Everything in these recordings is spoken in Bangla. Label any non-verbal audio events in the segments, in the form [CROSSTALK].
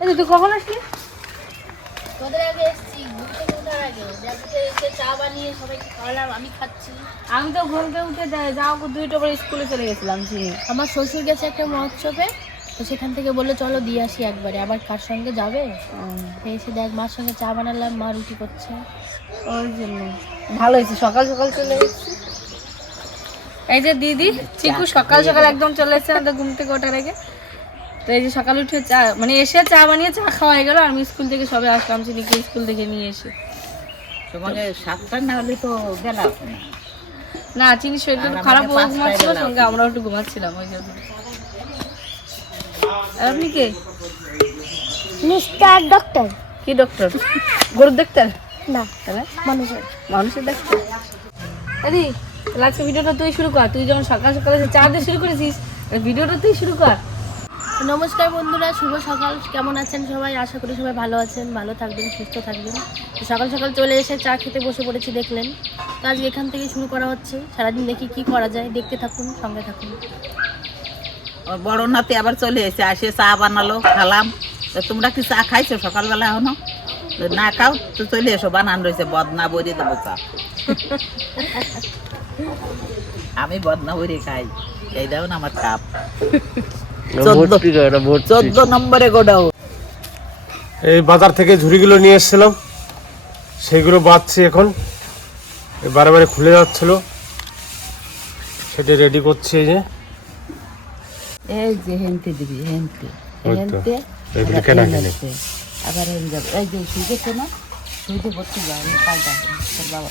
এই তুই কখন আসলি? তোদের আগে এসেছি ঘুম থেকে ওঠার আগে যাতে এসে চা বানিয়ে সবাইকে খাওয়ালাম আমি খাচ্ছি। আমি তো ঘুমকে উঠে যা- যাও দুইটা পরে স্কুলে চলে গেছিলাম আমার শ্বশুর গেছে একটা মহোৎসবে তো সেখান থেকে বলল চলো দিয়ে আসি একবারে। আবার কার সঙ্গে যাবে? এসে দেখ মার সঙ্গে চা বানালাম মা রুটি করছে। ওই জন্য। ভালো হয়েছে সকাল সকাল চলে এসেছি। এই যে দিদি চিকু সকাল সকাল একদম চলে এসেছে আমাদের ঘুম থেকে ওঠার আগে। তো এই যে সকালে উঠে চা মানে এসে চা বানিয়ে চা খাওয়া হয়ে গেল আমি স্কুল থেকে সবে আসলাম চিনিকে স্কুল থেকে নিয়ে এসে। তোমাকে সাতটা না হলে তো না। চিনি শরীরটা একটু খারাপ ও ঘুমাচ্ছিল সঙ্গে আমরাও একটু ঘুমাচ্ছিলাম ওই জন্য। আর আপনি কে? Mister doctor. কি ডক্টর? গরুর ডাক্তার? না তাহলে মানুষের। মানুষের ডাক্তার? আরে আজকে ভিডিওটা তুই শুরু কর। তুই যখন সকাল সকালে চা দিয়ে শুরু করেছিস ভিডিওটা তুই শুরু কর। নমস্কার বন্ধুরা শুভ সকাল। কেমন আছেন সবাই? আশা করি সবাই ভালো আছেন ভালো থাকবেন সুস্থ থাকবেন। সকাল সকাল চলে এসে চা খেতে বসে পড়েছি দেখলেন। তো আজকে এখান থেকে শুরু করা হচ্ছে। সারাদিন দেখি কি করা যায়। দেখতে থাকুন সঙ্গে থাকুন। বড় নাতি আবার চলে এসে আসে চা বানালো খালাম। তো তোমরা কি চা খাইছো সকালবেলা এখনও? তো না খাও তো চলে এসো বানান রয়েছে বদনা বরিয়ে দেবো চা। [LAUGHS] আমি বদনা বরি খাই এই দাও না আমার কাপ। চোদ্দ নম্বরে এই বাজার থেকে ঝুড়িগুলো নিয়ে এসেছিলাম। সেইগুলো বাঁধছি এখন। বারে বারে খুলে যাচ্ছিল। সেটা রেডি করছি এই যে। এই যে হেনতে দিবি হেনতে। হেনতে আবার কেনা এই কিনি। যাচ্ছে, আবার হেন যাবে এই যে শুইতেছে না শুইতে পড়তে যাও পাল্টা তোর বাবা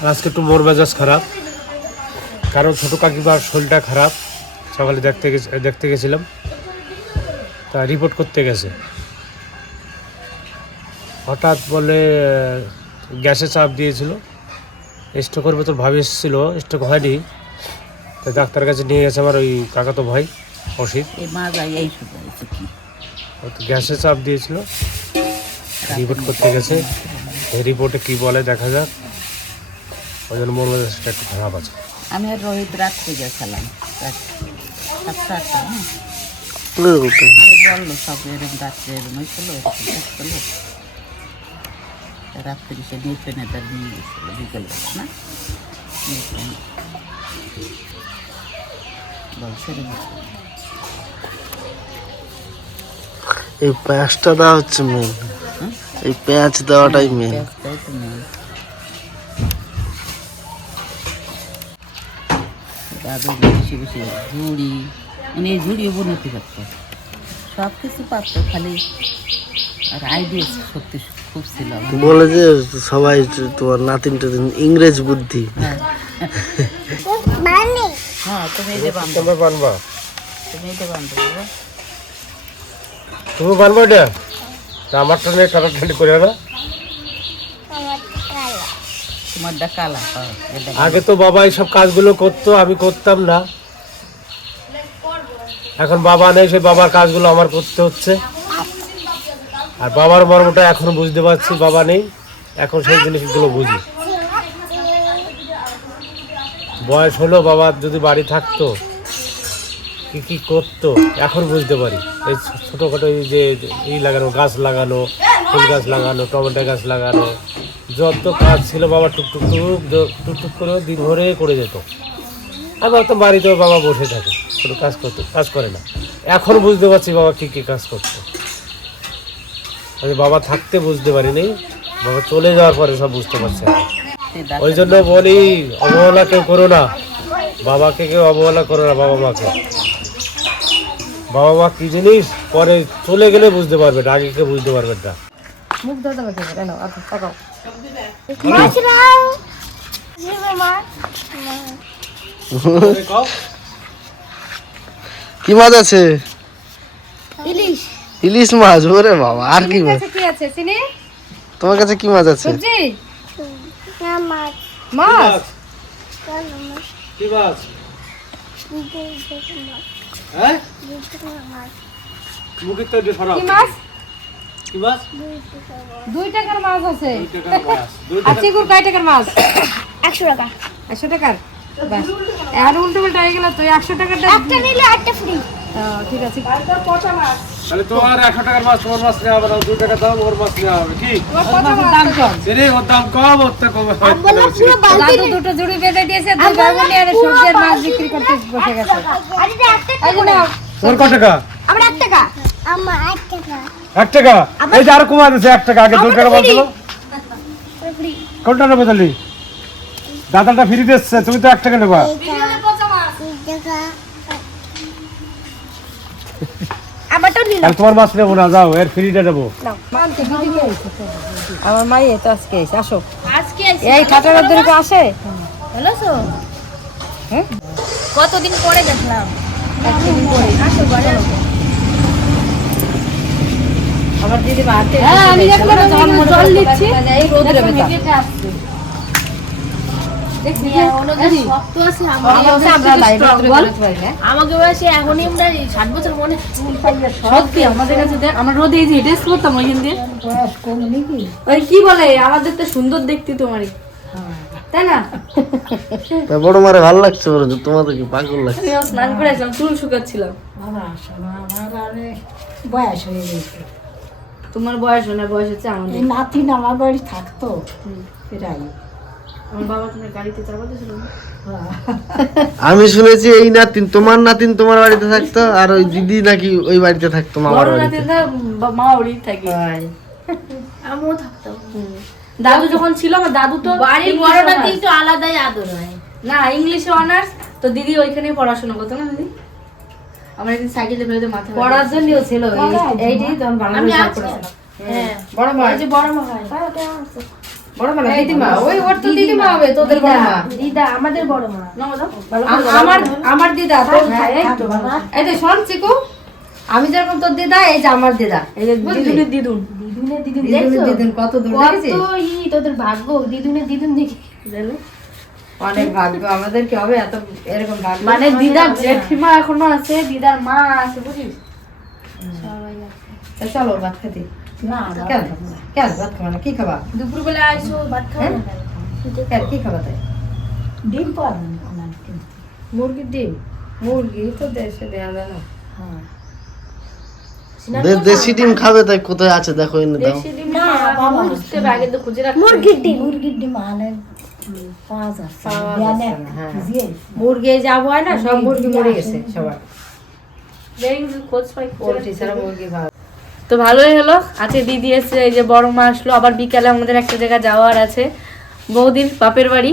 আর আজকে একটু মোর মেজাজ খারাপ। কারণ ছোটো কাকিমার শরীরটা খারাপ। সকালে দেখতে গেছে দেখতে গেছিলাম। তা রিপোর্ট করতে গেছে। হঠাৎ বলে গ্যাসে চাপ দিয়েছিল। স্ট্রোক করবে তোর ভাবি এসেছিল স্ট্রোক হয়নি। তা ডাক্তার কাছে নিয়ে গেছে আমার ওই কাকাতো ভাই অসিত। গ্যাসে চাপ দিয়েছিল। রিপোর্ট করতে গেছে। রিপোর্টে কি বলে দেখা যাক। ওই জন্য মোর মেজাজটা একটু খারাপ আছে। আমি আর রোহিত রাত সাতটা আটটা হ্যাঁ বলল সব এরকম রাত্রে এরকম হয়েছিল হয়েছিল। রাত্রে সে নিয়ে ট্রেনে তার নিয়ে গেছিল বিকেলবেলা না? বলছে এই প্যাঁচটা দেওয়া হচ্ছে মেন এই প্যাঁচ দেওয়াটাই মেন ব্যস্তাই তো নেই দাদু বেশি বেশি ঝুড়ি মানে এই পারতো সব কিছু পারতো খালি আর আইডিয়া সত্যি খুব ছিল। বলে যে সবাই তোমার নাতিন টাতিন ইংরেজ বুদ্ধি। হ্যাঁ। হ্যাঁ তুমি এই যে বানবা। তুমি এই যে বান্ধব তুমি বানবা এটা আমারটা নিয়ে করে না। আগে তো বাবা এইসব কাজগুলো করতো, আমি করতাম না। এখন বাবা নেই, সেই বাবার কাজগুলো আমার করতে হচ্ছে। আর বাবার মর্মটা এখন বুঝতে পারছি, বাবা নেই। এখন সেই জিনিসগুলো বুঝি। বয়স হলো বাবার যদি বাড়ি থাকতো, কি কি করতো, এখন বুঝতে পারি। এই ছোটোখাটো এই যে ই লাগানো, গাছ লাগানো ফুল গাছ লাগানো, টমেটো গাছ লাগানো, যত কাজ ছিল বাবা টুকটুক টুক টুকটুক করে দিন ভরে করে যেত। আর ভাবতাম বাড়িতেও বাবা বসে থাকে, কোনো কাজ করতো, কাজ করে না। এখন বুঝতে পারছি বাবা কী কী কাজ করতো আমি বাবা থাকতে বুঝতে পারিনি, বাবা চলে যাওয়ার পরে সব বুঝতে পারছি। ওই জন্য বলি, অবহেলা কেউ করো না। বাবাকে কেউ অবহেলা করো না, বাবা মাকে। বাবা মা কি জিনিস, পরে চলে গেলে বুঝতে পারবে আগে কেউ বুঝতে পারবে না। মুখ ধরতে পারছি কেন আচ্ছা তাকাও কও কি মাছ আছে? ইলিশ। ইলিশ মাছ ওরে বাবা আর কি মাছ? কি আছে? চিনি? তোমার কাছে কি মাছ আছে? সবজি? মাছ। মাছ? কি মাছ? হ্যাঁ? মুখের তো সরাও কি মাছ? কি মাছ? টাকার মাছ আছে। টাকার মাছ। আর চিকুর কয় টাকার মাছ? একশো টাকা। একশো টাকার? ব্যাস আর উল্টো পাল্টা হয়ে গেল তো একশো টাকারটা একটা নিলে আটটা ফ্রি ঠিক আছে। তাহলে তোমার একশো টাকার মাছ তোমার মাছ নেওয়া হবে না দুই টাকা দাম ওর মাছ নেওয়া হবে কি? দাম কম। রে ওর দাম কম ওর তো কম। দুটো জুড়ি বেঁধে দিয়েছে দুই আর মাছ বিক্রি করতে বসে গেছে। এই যে নাও। ওর কত টাকা? আমার এক টাকা। আমার এক টাকা। এক টাকা? এই যে আর কমা দিচ্ছে এক টাকা আগে দুই টাকা বলছিল কোনটা নেবে তাহলে? দাদাটা ফ্রি দিচ্ছে তুমি তো এক টাকা নেবা। আর তোমার মাছ নেব না যাও এর ফ্রিটা নেব। আমার মাই তো আজকে এসে আসো। এই ঠাটার আসে। ভালো তো হ্যাঁ? কতদিন পরে দেখলাম? আসো ঘরে আসো। আমার দিদি হ্যাঁ, আমি দেখলাম জল। এই রোদে কি বলে। আমাদের তো সুন্দর দেখতে তোমার তাই না? বড় মারে ভালো লাগছে তোমাদের কি পাগল লাগছে? স্নান করে আসলাম চুল শুকাচ্ছিলাম। বয়স হয়ে গেছে। তোমার বয়স না বয়স হচ্ছে আমাদের। এই নাতিন আমার বাড়ি থাকতো। প্রায় আমার বাবা তোমার গাড়িতে চাপাতে ছিল আমি শুনেছি এই নাতিন তোমার নাতিন তোমার বাড়িতে থাকতো আর ওই দিদি নাকি ওই বাড়িতে থাকতো মামার বড় বাড়িতে। মা ওরই থাকে। আমিও থাকতাম। দাদু যখন ছিল আমার দাদু তো বাড়ির বড়টা honours। একটু আলাদাই আদর হয়। না ইংলিশে অনার্স তো দিদি ওইখানেই পড়াশোনা করতো না দিদি? আমার একদিন সাইকেলে ফেলে মাথা পড়ার জন্যও ছিল এইটাই তখন বাংলা আমি আছি। হ্যাঁ। বড় মা। যে বড় মা হয়। বড় মা দিদিমা। ওই ওর তো দিদিমা। হবে তোদের বড় মা। দিদা আমাদের বড় মা। আমার আমার দিদা তোর এই তো। শোন চিকু। আমি যেরকম তোর দিদা এই যে আমার দিদা। এই যে দিদুনের দিদুন। দিদুনের দিদুন দেখছ? দিদুন কত দূর কত ই তোদের ভাগ্য দিদুনের দিদুন দেখি। জানো? অনেক ভাগ্য। আমাদের কি হবে? এত এরকম ভাগ্য? মানে দিদার জেঠিমা এখনও আছে দিদার মা আছে বুঝিস? তা চলো ভাত খেতে। না কেন কেন ভাত খাবা? না? কি খাবা? দুপুরবেলা আইসো ভাত খাও কেন? কেন? কি খাবা তাই? ডিম পাবেন মুরগির ডিম? মুরগি তো দেশে দেওয়া যায় না। দে- দেশি ডিম খাবে তাই কোথায় আছে? দেখো এনে দাও। দেশি ডিম বাবা বুঝতে আগে তো খুঁজে রাখ মুরগির ডিম। মুরগির ডিম আনে। পাওয়া যাচ্ছে পাওয়া যাচ্ছে না, হ্যাঁ। মুরগি হয় না সব মুরগি মরে গেছে সবার। দেখি যদি খোঁজ পাই পোলট্রি ছাড়া মুরগি ভালো। তো ভালোই হলো। আজকে দিদি এসে এই যে বড় মা আসলো। আবার বিকালে আমাদের একটা জায়গায় যাওয়ার আছে। বৌদির বাপের বাড়ি।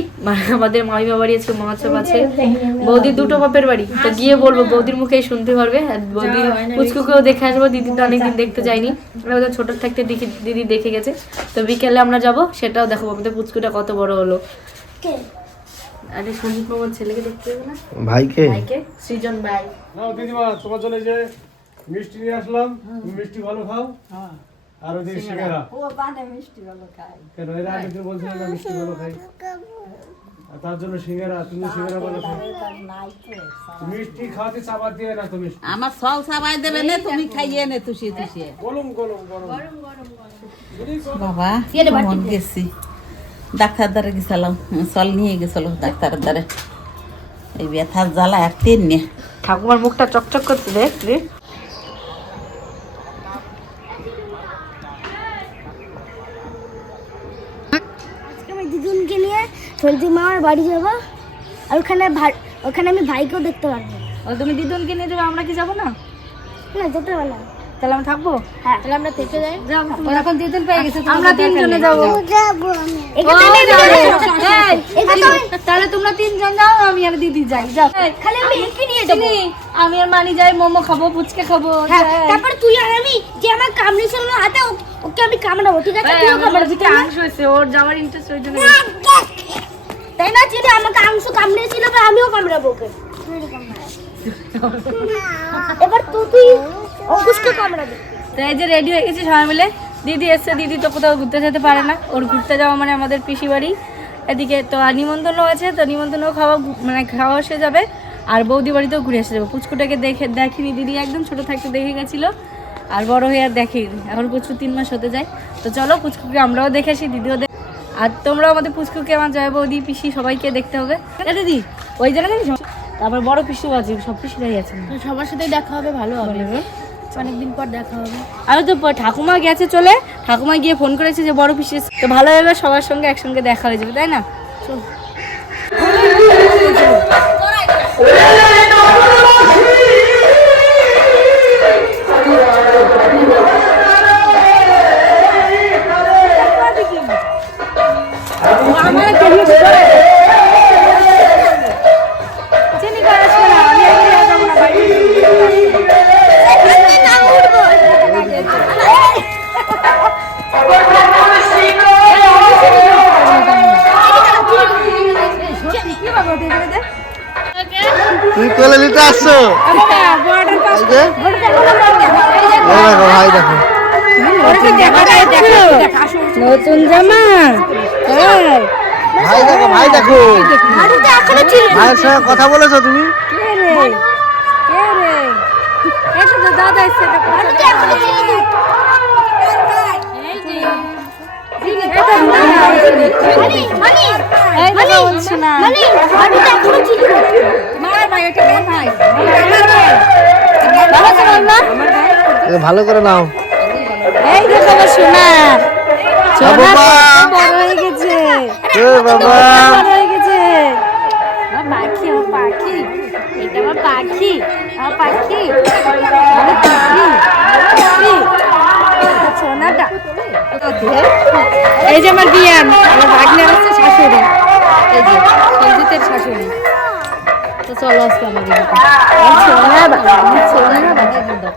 আমাদের মামিমা বাড়ি আছে মহাচব আছে। বৌদির দুটো বাপের বাড়ি। তো গিয়ে বলব বৌদির মুখেই শুনতে পারবে। বৌদির পুচকুকেও দেখে আসব। দিদি তো অনেকদিন দেখতে যায়নি। আমাদের ছোট থাকতে দেখি দিদি দেখে গেছে। তো বিকেলে আমরা যাব সেটাও দেখো আমাদের পুচকুটা কত বড় হলো। আরে সঞ্জিত মামার ছেলেকে দেখতে হবে না? ভাইকে? ভাইকে? সৃজন ভাই। নাও দিদিমা তোমার জন্য যে মিষ্টি নিয়ে আসলাম। মিষ্টি ভালো খাও। আর ওই যে সিঙ্গারা। ও বানে মিষ্টি ভালো খায়। কেন? এরা আগের দিন বলছিল না মিষ্টি ভালো খাই তার জন্য সিঙ্গারা তুমি সিঙ্গারা ভালো খাও। মিষ্টি খাওয়াতে চাপাত দিয়ে না তুমি আমার সব সবাই দেবে না তুমি খাইয়ে নে তুষিয়ে তুষিয়ে। গরম গরম গরম। বাবা মন গেছি। ডাক্তার দ্বারা গেছিলাম চল নিয়ে গেছিল ডাক্তারের দ্বারা এই ব্যথার জ্বালা আর তিন নে ঠাকুমার মুখটা চকচক করতে দেখ দিদুনকে নিয়ে সলজি মামার বাড়ি যাব আর ওখানে ভাই- ওখানে আমি ভাইকেও দেখতে পারব। তুমি দিদুনকে নিয়ে যাবে আমরা কি যাব না? না যেতে পারলাম তাহলে আমরা থাকব? হ্যাঁ তাহলে আমরা থেকে যাই। এখন দিদুন পেয়ে গেছে আমরা তিনজনে যাব। যাব তাহলে তোমরা তিনজন যাও আমি আর দিদি যাই। যাও। খালি আমি একে নিয়ে যাব। আমি আর মানি যাই মোমো খাব ফুচকা খাব হ্যাঁ তারপর তুই আর আমি যে আমার কামড়েছিল না হাতে ওকে আমি কামড়াবো ঠিক আছে? তুইও কামড়াবি দুটো আংশ হয়েছে ওর যাওয়ার ইন্টারেস্ট ওই জন্য তাই না চিনি আমাকে আংশ কামড়েছিল বা আমিও কামড়াবো ওকে। এবার তুই তুই অঙ্কুশকে কামড়াবে তো যে রেডি হয়ে গেছি সবাই মিলে। দিদি এসছে, দিদি তো কোথাও ঘুরতে যেতে পারে না। ওর ঘুরতে যাওয়া মানে আমাদের পিসি বাড়ি এদিকে তো নিমন্ত্রণও আছে, তো নিমন্ত্রণও খাওয়া মানে খাওয়া এসে যাবে আর বৌদি বাড়িতেও ঘুরে এসে যাবে। পুচকুটাকে দেখে, দেখিনি, দিদি একদম ছোট থাকতে দেখে গেছিল। আর বড় হয়ে আর দেখিনি। এখন পুচকু তিন মাস হতে যায়। তো চলো পুচকুকে আমরাও দেখে আসি, দিদিও দেখ আর তোমরাও আমাদের পুচকুকে, আমার জয় বৌদি, পিসি সবাইকে দেখতে হবে। দিদি, ওই জায়গায় তারপর বড় পিসু আছে সব পিসুরাই আছে তো সবার সাথেই দেখা হবে ভালো হবে অনেকদিন পর দেখা হবে আর তো ঠাকুমা গেছে চলে ঠাকুমা গিয়ে ফোন করেছে যে বড় পিসি তো ভালো হবে সবার সঙ্গে একসঙ্গে দেখা হয়ে যাবে তাই না চল। নিতে আসছো দেখো ভাই দেখো নতুন জামা। ভাই দেখো ভাই দেখো। ভাইয়ের সঙ্গে কথা বলেছ তুমি? কে রে? কে রে? ভালো করে নাও। এই দেখো আমার সোনা। সোনা। বড় হয়ে গেছে। এ বাবা বড় হয়ে গেছে। পাখি আমার পাখি। এটা আমার পাখি। আমার পাখি। আমার পাখি। পাখি। সোনাটা। এই যে আমার বিয়ান আমার ভাগ্নে হচ্ছে শাশুড়ি। এই যে সঞ্জিতের শাশুড়ি। তো চলো আজকে আমাদের সোনা বাবা সোনা বাবা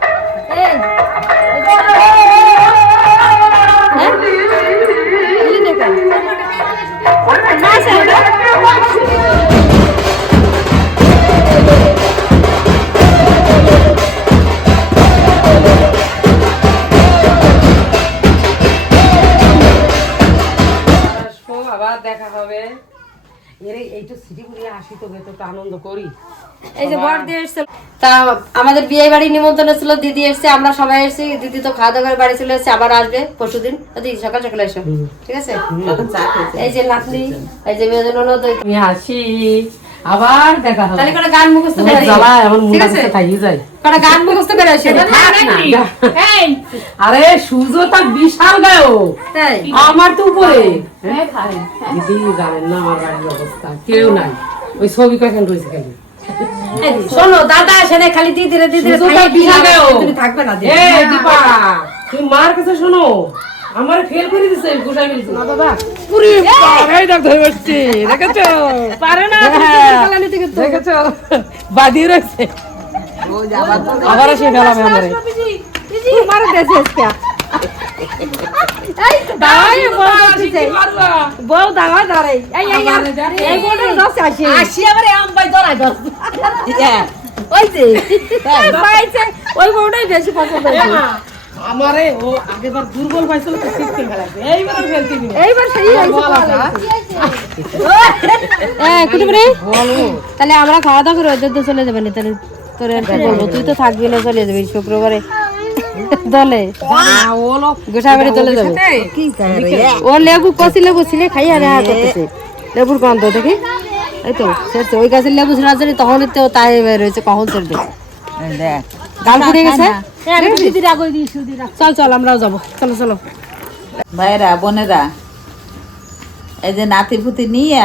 মাছ এই যে বর দিয়ে এসছে তা আমাদের বিয়ে বাড়ি নিমন্ত্রণ ছিল দিদি এসছে আমরা সবাই এসেছি দিদি তো খাওয়া দাওয়া বাড়ি চলে এসছে আবার আসবে পরশুদিন। দিন দিদি সকাল সকাল এসো ঠিক আছে? এই যে নাতনি এই যে ওই- আসি আবার দেখা হবে। তাহলে করে গান মুখস্থ করে জ্বালা এমন মুখ আছে? থাকি যায়। করে গান মুখস্থ করে আসি। থাক না। আরে বিশাল তাই? আমার তো উপরে। দিদি জানেন না আমার বাড়ির অবস্থা। কেউ নাই। ওই ছবি কখন রয়েছে খালি? শোনো দাদা আসে না খালি দিদিরে দিদিরে খাইয়ে তুমি থাকবে না দিদি। এ দীপা তুমি মার কাছে শোনো। আমার ফেল করে দিছে গুসাই মিলছে না বাবা। পুরি। এই! দেখ ধরে বসছে দেখেছ? পারে না দেখেছ? বাদি রয়েছে। আবার সে গেলাম আমারে। তোমার দেশে এসছে এই দাঁড়াই বউ দিছে বউ দাঁড়াই দাঁড়াই এই এই এই, এই বউটা দশ আসে। আসি আবার আম পাই ধরাই দাও ওই যে। ওই বউটাই বেশি পছন্দ হয়েছে আমারে ও আগেবার দুর্বল পাইছিল তো শিখতে ফেলাছে এইবার আর দিবি এইবার সেই হ্যাঁ কুটুমরে তাহলে আমরা খাওয়া দাওয়া করে তো চলে যাবেন তাহলে তোর আর বলব? তুই তো থাকবি না চলে যাবি শুক্রবারে। দলে। গোসা বাড়ি যাবে। ও লেবু কষি লেবু ছিলে খাই আর হ্যাঁ করতেছে। লেবুর গন্ধ দেখি। এই তো সেরছে ওই গাছের লেবু ছিল তখন তো তাই রয়েছে কখন চলবে? দেখ। গাল গেছে? চল চল আমরাও যাব। চলো চলো। ভাইরা বোনেরা এই যে নাতি পুতি নিয়ে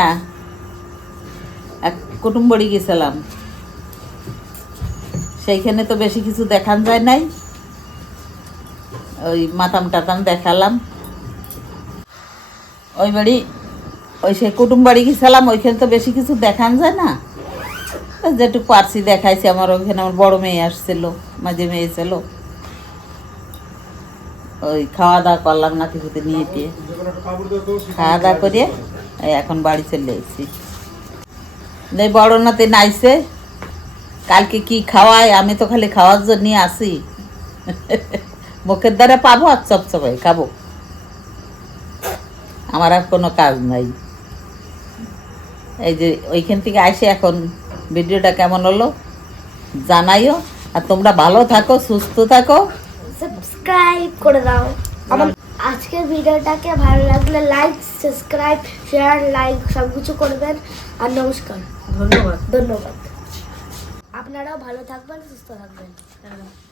এক কুটুম বাড়ি গেছিলাম। সেইখানে তো বেশি কিছু দেখান যায় নাই। ওই মাতাম টাতাম দেখালাম। ওই বাড়ি ওই সেই কুটুম বাড়ি গেছিলাম ওইখানে তো বেশি কিছু দেখান যায় না। যেটুকু পারছি দেখাইছি, আমার ওইখানে আমার বড় মেয়ে আসছিল, মাঝে মেয়ে ছিল। ওই খাওয়া দাওয়া করলাম নাতি পুতি নিয়ে দিয়ে খাওয়া দাওয়া করে এখন বাড়ি চলে এসেছি। এই বড় নাতি নাইছে, কালকে কি খাওয়ায়, আমি তো খালি খাওয়ার জন্য আসি। মুখের দ্বারা পাবো আর চপ চপচপাই খাব। আমার আর কোনো কাজ নাই। এই যে ওইখান থেকে আসে এখন ভিডিওটা কেমন হলো? জানাইও। আর তোমরা ভালো থাকো সুস্থ থাকো। সাবস্ক্রাইব করে দাও। আমার আজকের ভিডিওটাকে ভালো লাগলে লাইক সাবস্ক্রাইব শেয়ার লাইক সব কিছু করবেন। আর নমস্কার। ধন্যবাদ। ধন্যবাদ। আপনারাও ভালো থাকবেন সুস্থ থাকবেন।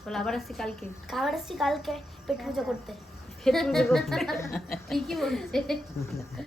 বলে আবার আসছি কালকে? খাবার আসছি কালকে পেট পুজো করতে। ঠিকই বলছে।